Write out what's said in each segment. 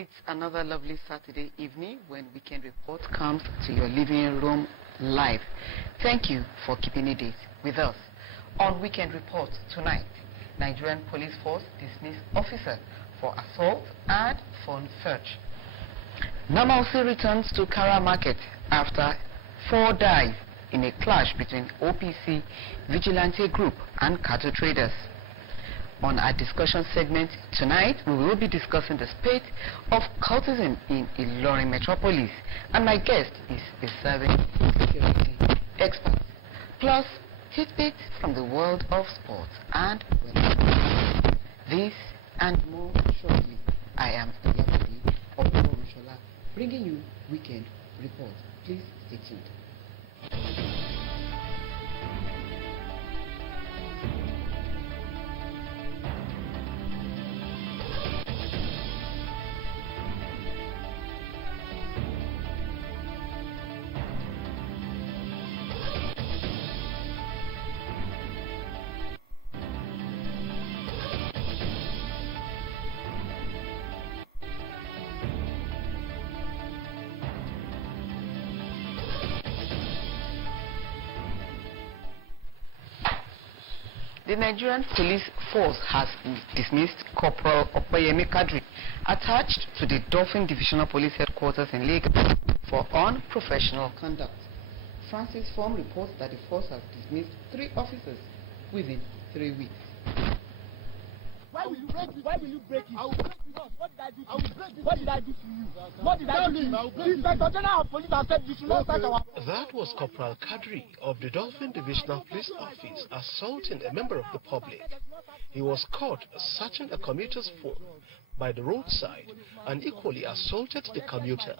It's another lovely Saturday evening when Weekend Report comes to your living room live. Thank you for keeping it with us. On Weekend Report tonight, Nigerian police force dismissed officer for assault and phone search. Normalcy returns to Kara Market after 4 dies in a clash between OPC vigilante group and cattle traders. On our discussion segment tonight, we will be discussing the spate of cultism in Ilorin metropolis, and my guest is a serving security expert. Plus, tidbits from the world of sports and weather. This and more shortly. I am Iyabadi Okorishola, bringing you Weekend Report. Please stay tuned. The Nigerian police force has dismissed Corporal Opeyemi Kadri, attached to the Dolphin Divisional Police Headquarters in Lagos, for unprofessional conduct. Francis Form reports that the force has dismissed 3 officers within 3 weeks. Why will you break it? Why will you break it? I will break it. What did I do? I will break it. What did I do to you? What did I do to you? The Inspector General of Police has said you should not start our... That was Corporal Kadri of the Dolphin Divisional Police Office assaulting a member of the public. He was caught searching a commuter's phone by the roadside and equally assaulted the commuter,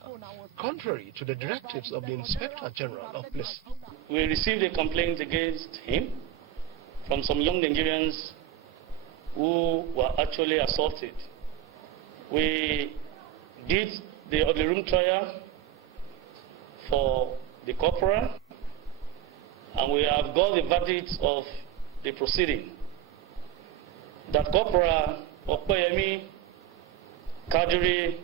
contrary to the directives of the Inspector General of Police. We received a complaint against him from some young Nigerians who were actually assaulted. We did the room trial for the corporal, and we have got the verdict of the proceeding that Corporal Opeyemi Kadri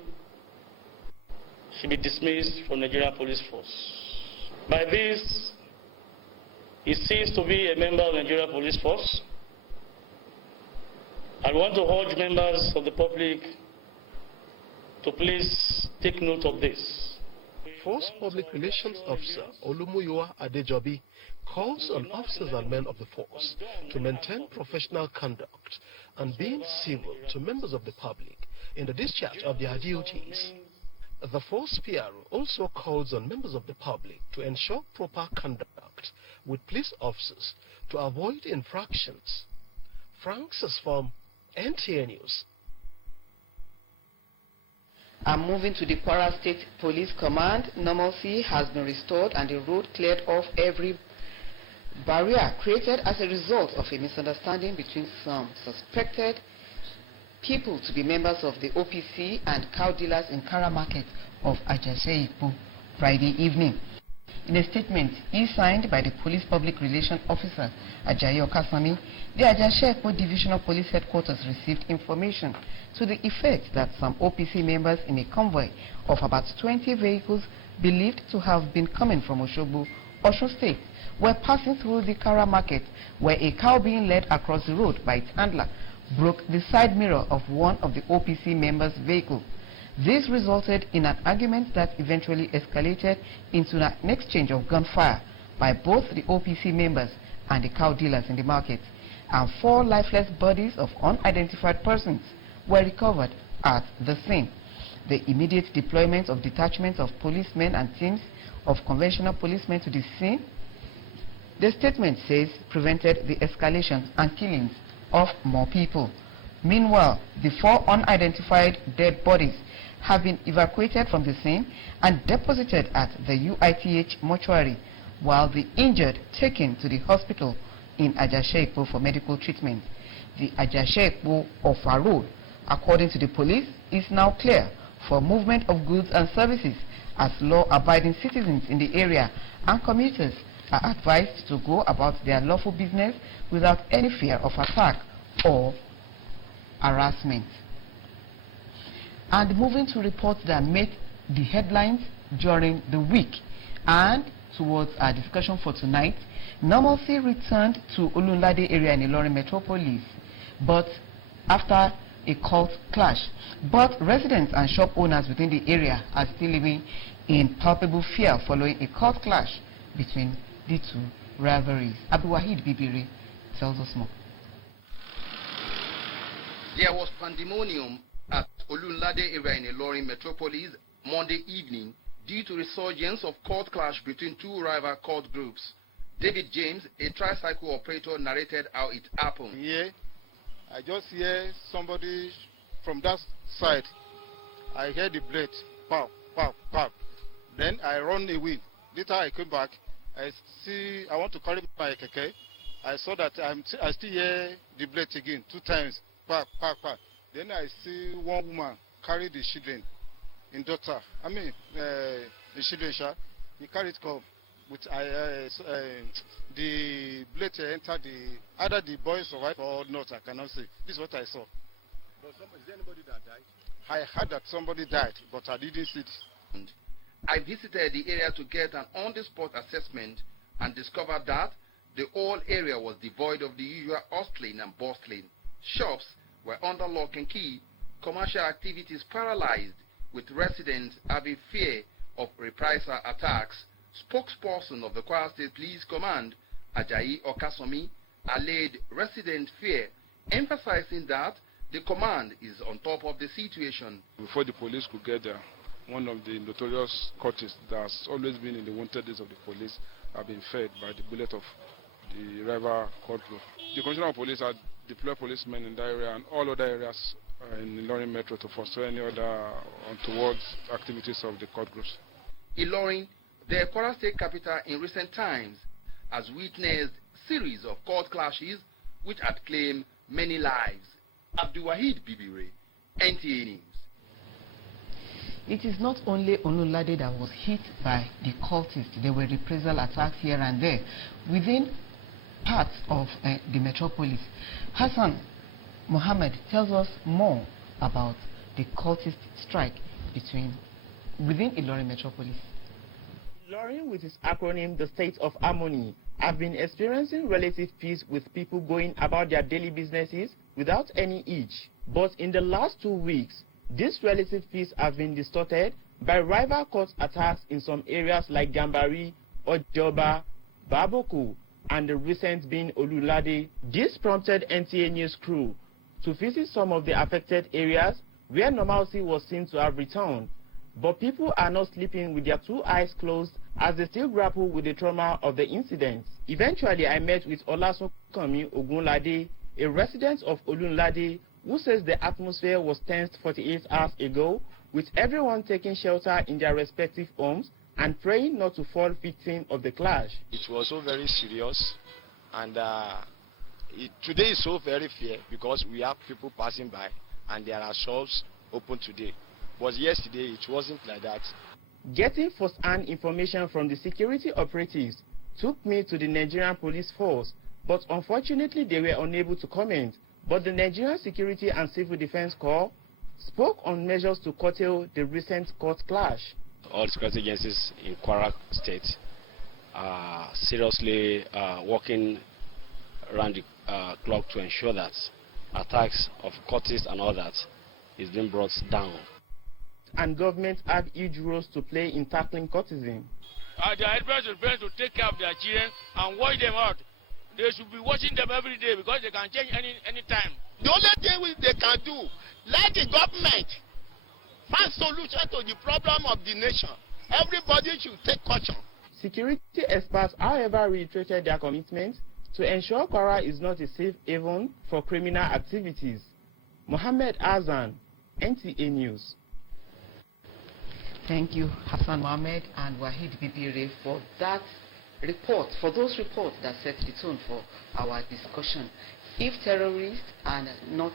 should be dismissed from Nigerian Police Force. By this, he ceased to be a member of Nigerian Police Force. I want to urge members of the public to please take note of this. Force Public Relations Officer Olumuyiwa Adejobi calls on officers and men of the force to maintain professional conduct and being civil to members of the public in the discharge of their duties. The force PRO also calls on members of the public to ensure proper conduct with police officers to avoid infractions. Francis from NTA News. I'm moving to the Kwara State Police Command. Normalcy has been restored and the road cleared off every barrier created as a result of a misunderstanding between some suspected people to be members of the OPC and cow dealers in Kara Market of Ajase-Ipo Friday evening. In a statement signed by the Police Public Relations Officer Ajayi Okasami, the Ajase-Ipo Divisional Police Headquarters received information to the effect that some OPC members in a convoy of about 20 vehicles believed to have been coming from Osogbo, Osun State, were passing through the Kara Market, where a cow being led across the road by its handler broke the side mirror of one of the OPC members' vehicle. This resulted in an argument that eventually escalated into an exchange of gunfire by both the OPC members and the cow dealers in the market, and 4 lifeless bodies of unidentified persons were recovered at the scene. The immediate deployment of detachments of policemen and teams of conventional policemen to the scene, the statement says, prevented the escalation and killings of more people. Meanwhile, the 4 unidentified dead bodies have been evacuated from the scene and deposited at the UITH mortuary, while the injured taken to the hospital in Ajase-Ipo for medical treatment. The Ajase-Ipo Ofa Road, according to the police, is now clear for movement of goods and services, as law-abiding citizens in the area and commuters are advised to go about their lawful business without any fear of attack or harassment. And moving to reports that made the headlines during the week. And towards our discussion for tonight, normalcy returned to Olunlade area in Ilorin Metropolis, but after a cult clash. But residents and shop owners within the area are still living in palpable fear following a cult clash between the two rivalries. Abdulwahid Bibiri tells us more. There was pandemonium at Olunlade area in Ilorin Metropolis Monday evening due to resurgence of court clash between two rival court groups. David James, a tricycle operator, narrated how it happened. Yeah, I just hear somebody from that side. I hear the blade, pow, pow, pow. Then I run away. Later I came back. I want to carry my keke. I saw that I still hear the blade again 2 times, pow, pow, pow. Then I see one woman carry the children in daughter. The children, he carried come. With the blade entered either the boy survived or not, I cannot say. This is what I saw. But is there anybody that died? I heard that somebody died, but I didn't see it. I visited the area to get an on-the-spot assessment and discovered that the whole area was devoid of the usual hustling and bustling. Shops were under lock and key, commercial activities paralyzed, with residents having fear of reprisal attacks. Spokesperson of the Kwara State Police Command, Ajayi Okasomi, allayed resident fear, emphasizing that the command is on top of the situation. Before the police could get there, one of the notorious cultists that has always been in the wanted list of the police have been fed by the bullet of the rival court group. The Commissioner of Police had deployed policemen in that area and all other areas in Ilorin Metro to foster any other untoward activities of the court groups. Ilorin, the Kwara State capital in recent times, has witnessed series of court clashes which had claimed many lives. Abdulwahid Bibiri, NTA News. It is not only Olunlade that was hit by the cultists. There were reprisal attacks here and there within parts of the metropolis. Hassan Mohammed tells us more about the cultist strike within Ilorin Metropolis. Ilorin, with its acronym, the State of Harmony, have been experiencing relative peace with people going about their daily businesses without any hitch. But in the last 2 weeks, this relative peace has been distorted by rival court attacks in some areas like Gambari, Ojoba, Baboko, and the recent being Olunlade. This prompted NTA News crew to visit some of the affected areas where normalcy was seen to have returned. But people are not sleeping with their 2 eyes closed as they still grapple with the trauma of the incidents. Eventually, I met with Olasunkanmi Ogunlade, a resident of Olunlade, who says the atmosphere was tensed 48 hours ago, with everyone taking shelter in their respective homes and praying not to fall victim of the clash. It was so very serious, and today is so very fair because we have people passing by and there are shops open today. But yesterday it wasn't like that. Getting first-hand information from the security operatives took me to the Nigerian police force, but unfortunately they were unable to comment. But the Nigerian Security and Civil Defense Corps spoke on measures to curtail the recent court clash. All security agencies in Kwara State are seriously working around the clock to ensure that attacks of cultists and all that is being brought down. And government have huge roles to play in tackling cultism. Their parents to take care of their children and watch them out. They should be watching them every day because they can change any time. The only thing they can do, let the government find solution to the problem of the nation. Everybody should take caution. Security experts, however, reiterated their commitment to ensure Kwara is not a safe haven for criminal activities. Mohammed Azan, NTA News. Thank you, Hassan Mohammed and Wahid Bibiri, for that report, for those reports that set the tone for our discussion. If terrorists are not,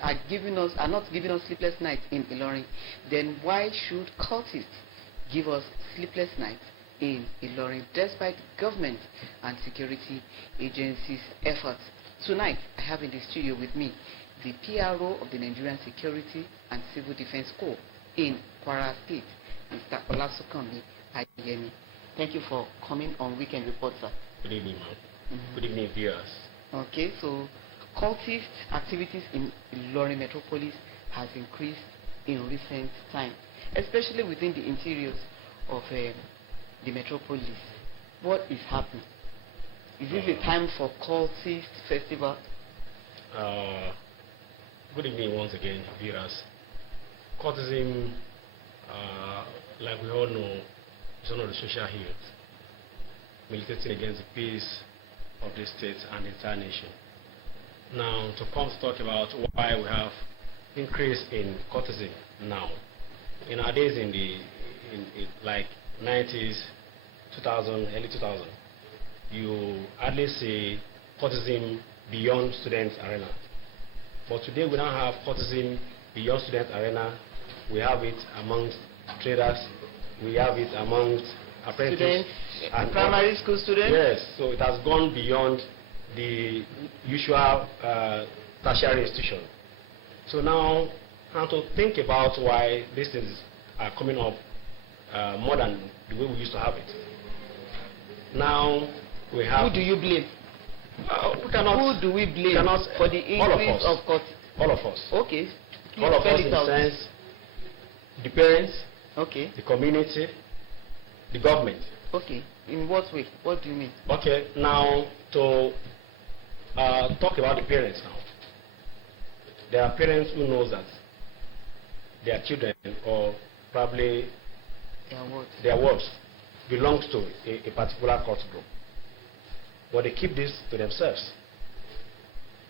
are not giving us sleepless nights in Ilorin, then why should cultists give us sleepless nights in Ilorin, despite government and security agencies' efforts? Tonight, I have in the studio with me the PRO of the Nigerian Security and Civil Defense Corps in Kwara State, Mr. Olasukanmi Ayemi. Thank you for coming on Weekend Report, sir. Good evening, ma'am. Good evening, viewers. Okay, so cultist activities in Ilorin Metropolis has increased in recent time, especially within the interiors of the metropolis. What is happening? Is this a time for cultist festival? Good evening once again, viewers. Cultism, like we all know, is one of the social ills militating against the peace of the state and the entire nation. Now, to come to talk about why we have increase in cultism now. In our days in like 90s, 2000, early 2000, you hardly see cultism beyond students' arena. But today we now have cultism beyond students' arena. We have it amongst traders. We have it amongst apprentices. And primary school students? Yes, so it has gone beyond the usual tertiary institution. So now, how to think about why these things are coming up more than the way we used to have it. Now, we have... Who do you blame? Who do we blame for the increase of cultism? All of us. Okay. All of us in the sense, the parents, okay, the community, the government. Okay. In what way? What do you mean? Okay. Now, to talk about the parents now. There are parents who know that their children, or probably their words, belongs to a particular cult group. But they keep this to themselves.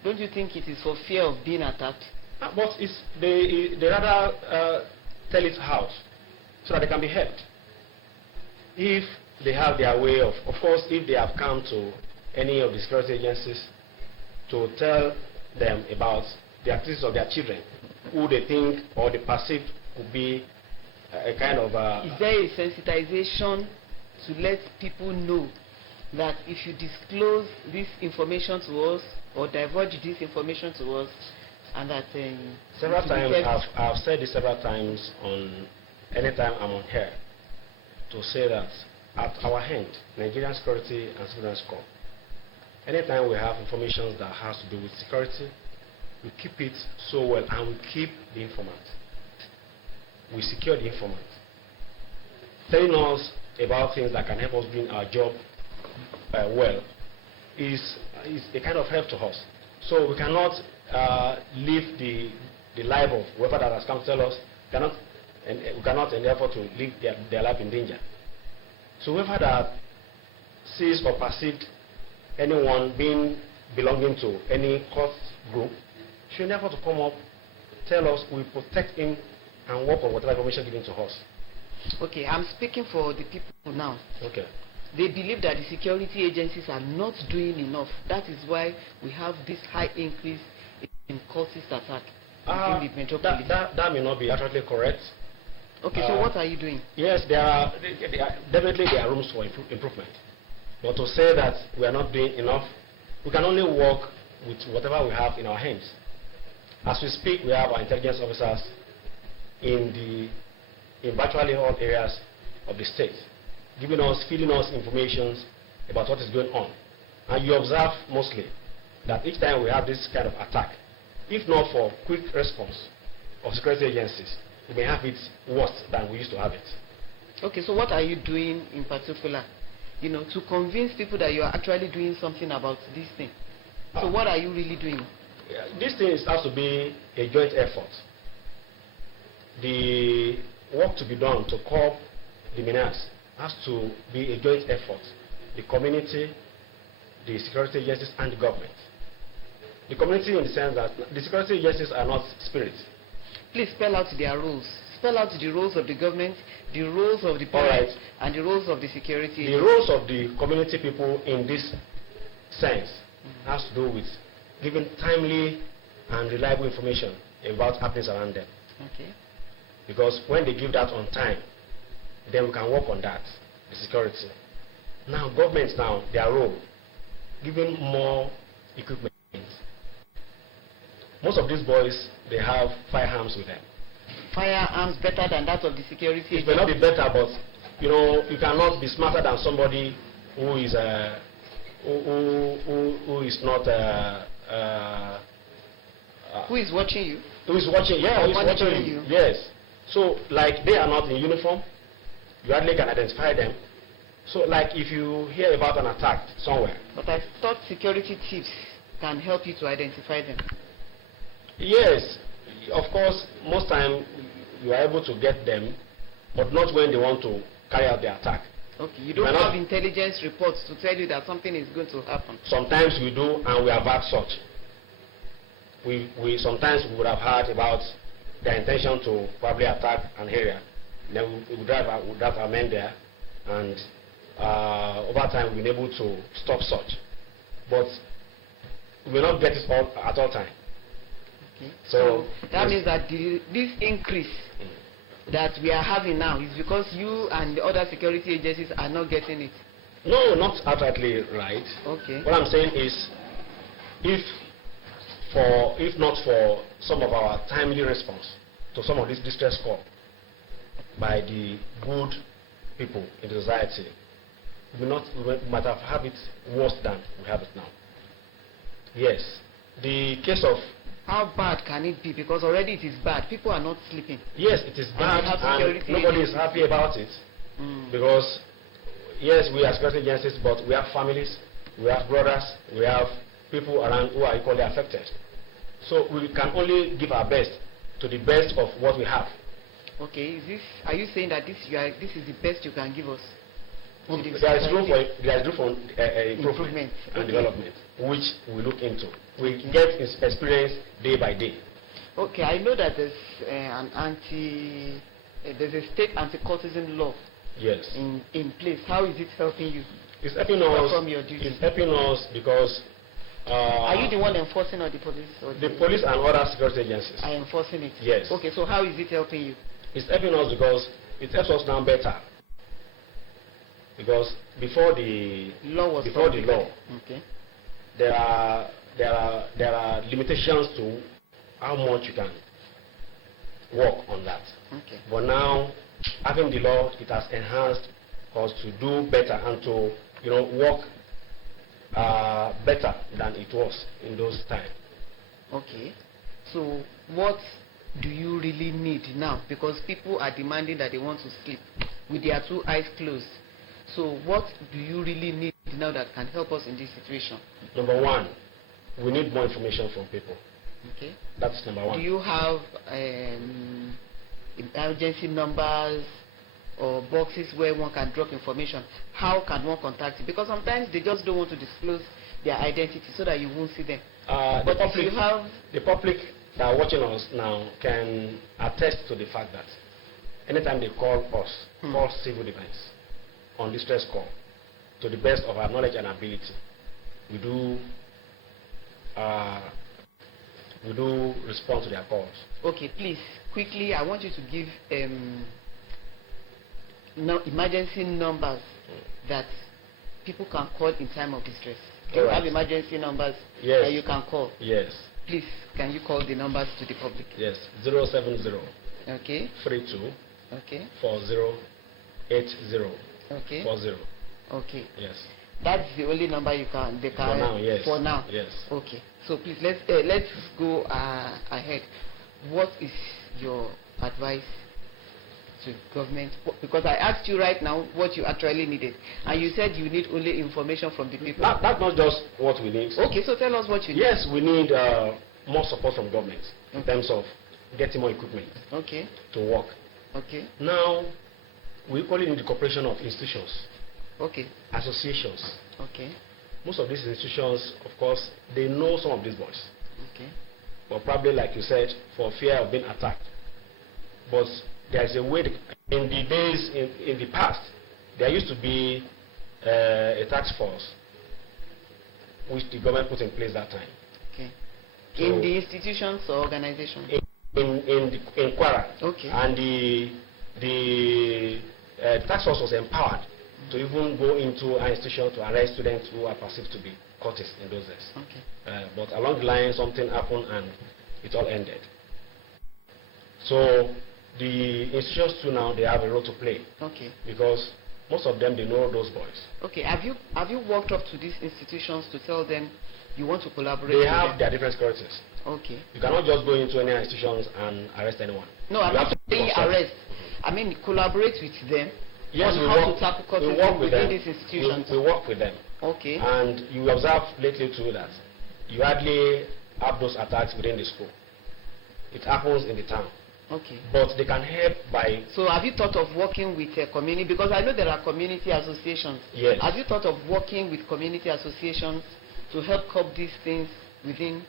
Don't you think it is for fear of being attacked? But they rather tell it out so that they can be helped. If they have their way of course, if they have come to any of the security agencies to tell them about the activities of their children, who they think or they perceive could be a kind of... Is there a sensitization to let people know that if you disclose this information to us or divulge this information to us, and that... several times, I've said this several times on anytime I'm on here, to say that at our hand, Nigerian Security and Civil Defense Corps, anytime we have information that has to do with security, we keep it so well and we keep the informant. We secure the informant. Telling us about things that can help us doing our job well is a kind of help to us. So we cannot leave the life of whoever that has come to tell us, we cannot endeavor to leave their life in danger. So whoever that sees or perceived anyone belonging to any cult group should endeavor to come up, tell us, we protect him and work on whatever information given to us. Okay, I'm speaking for the people now. Okay. They believe that the security agencies are not doing enough. That is why we have this high increase in cultist attack in the metropolis. That may not be accurately correct. Okay, so what are you doing? Yes, definitely there are rooms for improvement. But to say that we are not doing enough, we can only work with whatever we have in our hands. As we speak, we have our intelligence officers in virtually all areas of the state, feeding us information about what is going on. And you observe mostly that each time we have this kind of attack, if not for quick response of security agencies, we may have it worse than we used to have it. Okay, so what are you doing in particular, to convince people that you are actually doing something about this thing? So what are you really doing? This thing has to be a joint effort. The work to be done to curb the menace has to be a joint effort. The community, the security agencies, and the government. The community in the sense that the security agencies are not spirits. Please spell out their roles. Spell out the roles of the government, the roles of the parents, and the roles of the security agencies. The roles of the community people in this sense has to do with giving timely and reliable information about happenings around them. Okay. Because when they give that on time, then we can work on that, the security. Now, governments their role, giving more equipment, Most of these boys, they have firearms with them. Firearms better than that of the security It may not be better, but you know, you cannot be smarter than somebody who is who is not who is watching you? Who is watching? Yeah, who is watching monitoring you? you. Yes. So, like, they are not in uniform. You hardly can identify them. So, like, if you hear about an attack somewhere. But I thought security tips can help you to identify them. Yes, of course, most time you are able to get them, but not when they want to carry out the attack. Okay, you don't have intelligence reports to tell you that something is going to happen. Sometimes we do, and we avert such. Sometimes we would have heard about their intention to probably attack an area. Then we would drive our men there, and over time we've been able to stop such. But we will not get it all at all time. Okay. So that means that this increase that we are having now is because you and the other security agencies are not getting it. No, not outrightly right. Okay. What I'm saying is, if not for some of our timely response to some of this distress call by the good people in the society, we might have it worse than we have it now. Yes. The case of... How bad can it be? Because already it is bad. People are not sleeping. Yes, it is bad, and nobody is happy about it. Because, yes, we are security agencies, but we have families, we have brothers, we have people around who are equally affected. So we can only give our best to the best of what we have. Okay, are you saying that this is the best you can give us? There is room for improvement and development, which we look into. We get experience day by day. Okay, I know that there's there's a state anti-cultism law. Yes. In place. How is it helping you? It's helping us. From your duty? It's helping us because. Are you the one enforcing, or the police? Or the police and other security agencies are enforcing it. Yes. Okay, so how is it helping you? It's helping us because it helps us now better. Because before the law, okay, there are limitations to how much you can work on that. Okay. But now, having the law, it has enhanced us to do better and to work better than it was in those times. Okay. So what do you really need now? Because people are demanding that they want to sleep with their two eyes closed. So what do you really need now that can help us in this situation? Number one, we need more information from people. Okay. That's number one. Do you have emergency numbers or boxes where one can drop information? How can one contact you? Because sometimes they just don't want to disclose their identity so that you won't see them. But the public that are watching us now can attest to the fact that anytime they call us, call civil defense on distress call, to the best of our knowledge and ability, we do respond to their calls. Okay, please, quickly, I want you to give emergency numbers that people can call in time of distress. Do you have emergency numbers that you can call? Yes. Please, can you call the numbers to the public? Yes, 070 okay. 32 okay. 40 80 okay. 40. Okay. Yes. That's the only number they can. For now, yes. For now. Yes. Okay. So please let's go ahead. What is your advice to government? Because I asked you right now what you actually needed, and you said you need only information from the people. That's not just what we need. Okay, so tell us what you need. Yes, we need more support from government in terms of getting more equipment. Okay. To work. Okay. Now, we only need the cooperation of institutions. Okay. Associations. Okay. Most of these institutions, of course, they know some of these boys. Okay. But probably, like you said, for fear of being attacked. But there is a way. In the days, in the past, there used to be a task force which the government put in place that time. Okay. So in the institutions or organizations? In Kwara. Okay. And the task force was empowered to even go into an institution to arrest students who are perceived to be cultists in those days. Okay. But along the line, something happened, and it all ended. So the institutions too now, they have a role to play. Okay. Because most of them, they know those boys. Okay. Have you walked up to these institutions to tell them you want to collaborate? They have their different securities. Okay. You cannot just go into any institutions and arrest anyone. No, I'm not saying arrest. I mean collaborate with them. Yes, on how to tackle cultism within these institutions. We work with them. Okay. And you observe lately too that you hardly have those attacks within the school. It happens in the town. Okay. But they can help by... So have you thought of working with a community? Because I know there are community associations. Yes. Have you thought of working with community associations to help curb these things within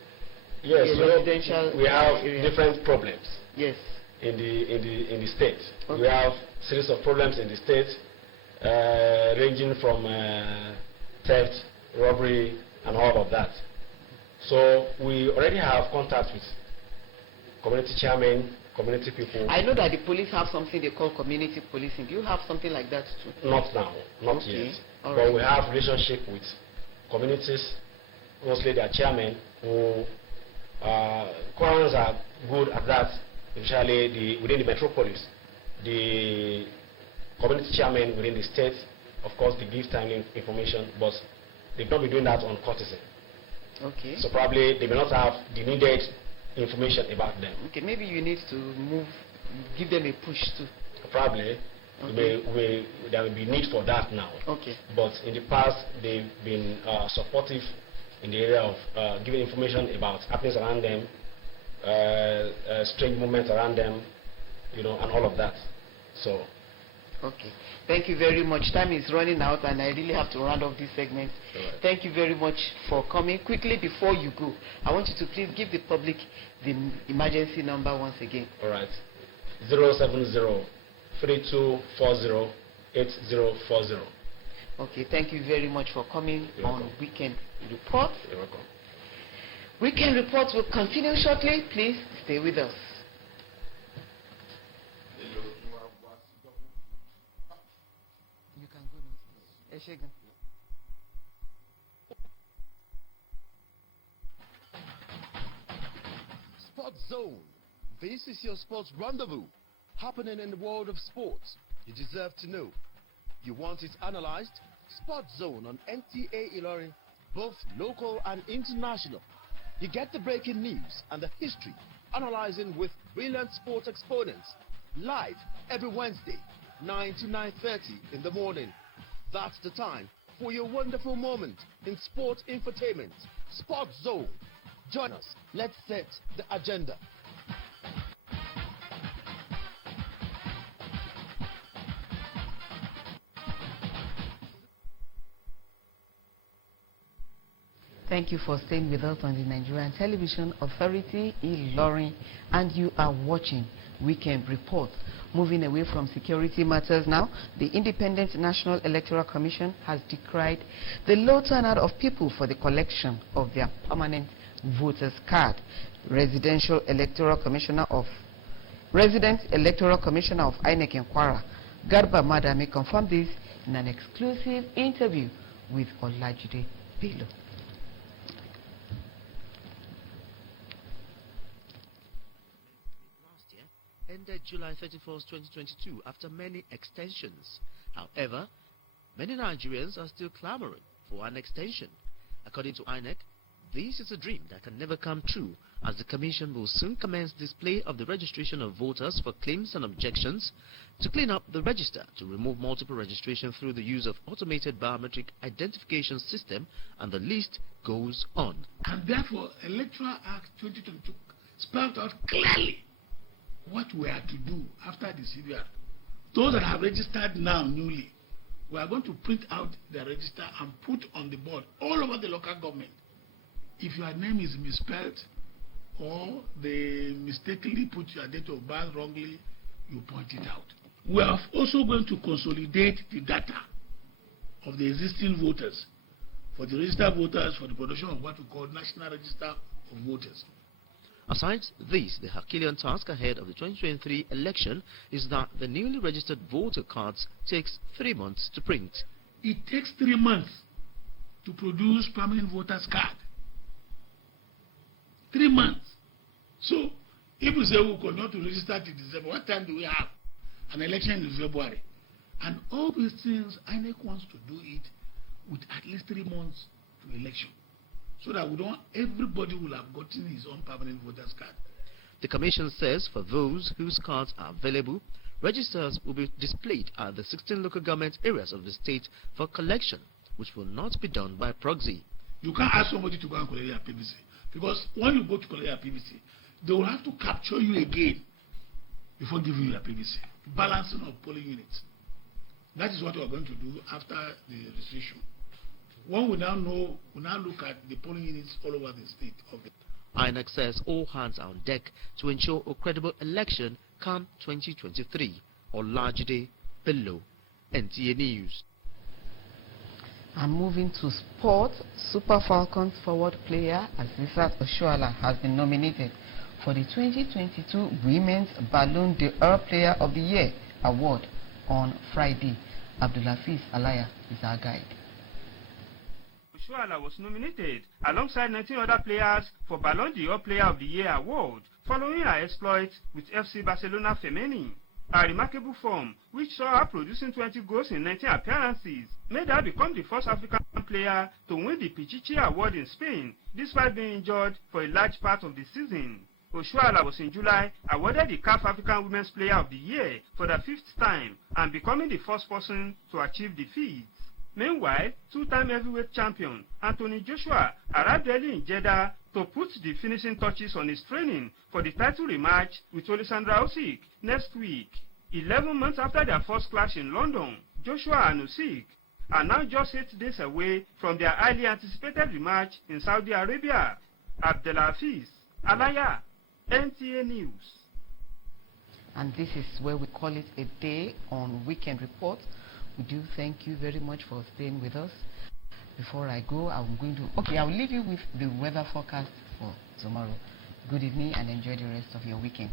the residential we have area? different problems. Yes. In the state. Okay. We have series of problems in the state, ranging from theft, robbery, and all of that. So we already have contact with community chairmen, community people. I know that the police have something they call community policing. Do you have something like that too? Not now, not okay. yet. All but right. we have relationship with communities, mostly their chairmen, who Quorans are good at that, especially within the metropolis. The community chairmen within the state, of course, they give timely information, but they've not been doing that on courtesy. Okay. So probably they may not have the needed information about them. Okay, maybe you need to give them a push too. Probably. Okay. There will be need for that now. Okay. But in the past, they've been supportive in the area of giving information about happenings around them, strange movements around them, and all of that. So. Okay. Thank you very much. Time is running out, and I really have to round off this segment. Right. Thank you very much for coming. Quickly, before you go, I want you to please give the public the emergency number once again. All right. 070-3240-8040. Okay. Thank you very much for coming on Weekend Report. You're welcome. Weekend Report will continue shortly. Please stay with us. You can go now. Eshegun. Sports Zone. This is your sports rendezvous happening in the world of sports. You deserve to know. You want it analyzed? Sports Zone on NTA ILORIN, both local and international. You get the breaking news and the history, analyzing with brilliant sports exponents. Live every Wednesday, 9 to 9:30 in the morning. That's the time for your wonderful moment in sports infotainment. Sports Zone. Join us. Let's set the agenda. Thank you for staying with us on the Nigerian Television Authority, ILORIN, and you are watching Weekend Report. Moving away from security matters now, the Independent National Electoral Commission has decried the low turnout of people for the collection of their permanent voters card. Resident Electoral Commissioner of INEC in Kwara, Garba Madame, confirmed this in an exclusive interview with Olajide Bello. Ended July 31st, 2022 after many extensions. However, many Nigerians are still clamoring for an extension. According to INEC, this is a dream that can never come true, as the Commission will soon commence display of the registration of voters for claims and objections, to clean up the register, to remove multiple registration through the use of automated biometric identification system, and the list goes on. And therefore, Electoral Act 2022 spelled out clearly what we are to do after the CVR. Those that have registered now newly, we are going to print out the register and put on the board all over the local government. If your name is misspelled or they mistakenly put your date of birth wrongly, you point it out. We are also going to consolidate the data of the existing voters for the registered voters for the production of what we call National Register of Voters. Aside this, the Herculean task ahead of the 2023 election is that the newly registered voter cards takes 3 months to print. It takes 3 months to produce permanent voters card. 3 months. So, if we say we continue to register till December, what time do we have? An election in February. And all these things, INEC wants to do it with at least 3 months to election. So that everybody will have gotten his own permanent voter's card. The Commission says for those whose cards are available, registers will be displayed at the 16 local government areas of the state for collection, which will not be done by proxy. You can't ask somebody to go and collect your PVC, because when you go to collect your PVC, they will have to capture you again before giving you your PVC. Balancing of polling units. That is what we are going to do after the registration. When we now know, we now look at the polling units all over the state of it. INEC says all hands are on deck to ensure a credible election come 2023. Olajide Bello, NTA News. And moving to sport, Super Falcons forward player Azizat Oshoala has been nominated for the 2022 Women's Ballon d'Or Player of the Year award on Friday. Abdulaziz Alaya is our guide. Oshoala was nominated alongside 19 other players for Ballon d'Or Player of the Year award following her exploits with FC Barcelona Femení. Her remarkable form, which saw her producing 20 goals in 19 appearances, made her become the first African player to win the Pichichi Award in Spain, despite being injured for a large part of the season. Oshoala was in July awarded the CAF African Women's Player of the Year for the 5th time and becoming the first person to achieve the feat. Meanwhile, two-time heavyweight champion Anthony Joshua arrived early in Jeddah to put the finishing touches on his training for the title rematch with Alexandra Usyk next week. 11 months after their first clash in London, Joshua and Usyk are now just 8 days away from their highly anticipated rematch in Saudi Arabia. Abdelaziz Alaya, NTA News. And this is where we call it a day on Weekend Report. We do thank you very much for staying with us. Before I go, I will leave you with the weather forecast for tomorrow. Good evening and enjoy the rest of your weekend.